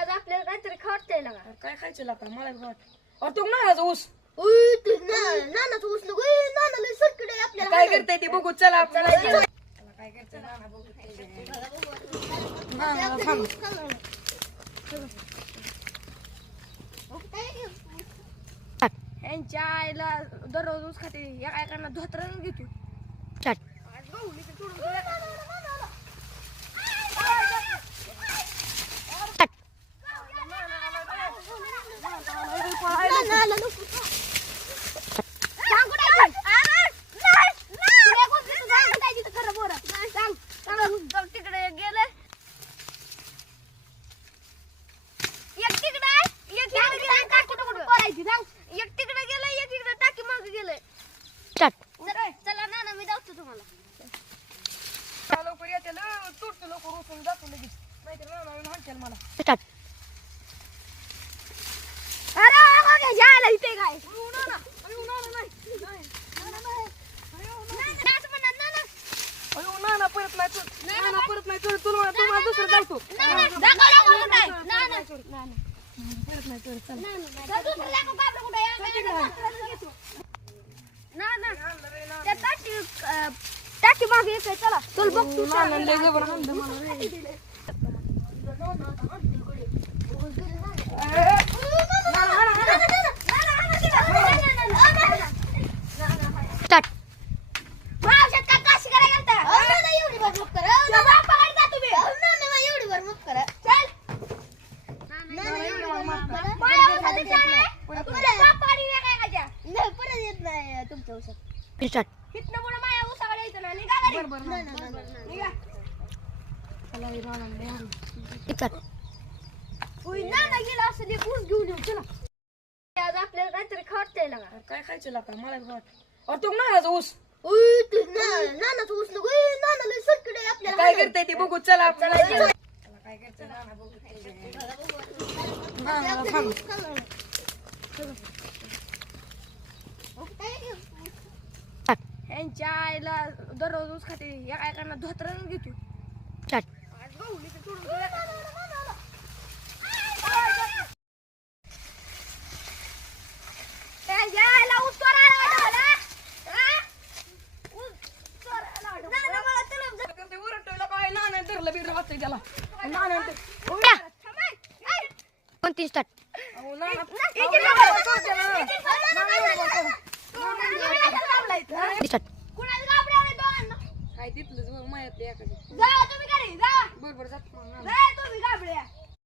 आज आपल्याला काहीतरी खावतंय ना का? काय खायचं लाका मला बी वाट और तू ना ऊस नानाच ऊस नको नाना लय सरकडे आपल्याला काय करते ते बघू चला आपण काय करते नाना बघू नाना थांब यांच्या आईला दररोज ऊस खाते या काय करणार धोत्रानं घेतो आज गहूनी ते सोडून तिकडे गेले एक तिकडे गेलं एक इकडे टाकी मागे गेलंय चला ना मी जातो तुम्हाला लवकर येते तुटतो लवकर उचलून जातो लगेच नाहीतर नाना म्हणतील मला अरे जायला इथे काय नाना परत नाही चल तुला दुसरं जातो परत नाही चल चल टाकी मागे येते चला चल बघ तू नाना लय जबर हाणलं मला आज आपल्याला काहीतरी खावतंय ना का? काय खायचं लाका मला बी वाट और तू ना ऊस नानाच ऊस नको नाना लय सरकडे आपल्याला काय करते ते बघू चला आपण काय करते नाना बघू नाना थांब यांच्या आईला दररोज ऊस खाते या काय करणार धोत्रानं घेतो आज गहूनी ते सोडून यायला ऊस चोरायला धरलं बिरलं वाटतंय त्याला नाना कोणती स्टार्ट काय तिथलंच मग माहिती एखादी जा तुम्ही घरी जा बरोबर जात जा तुम्ही गाबड्या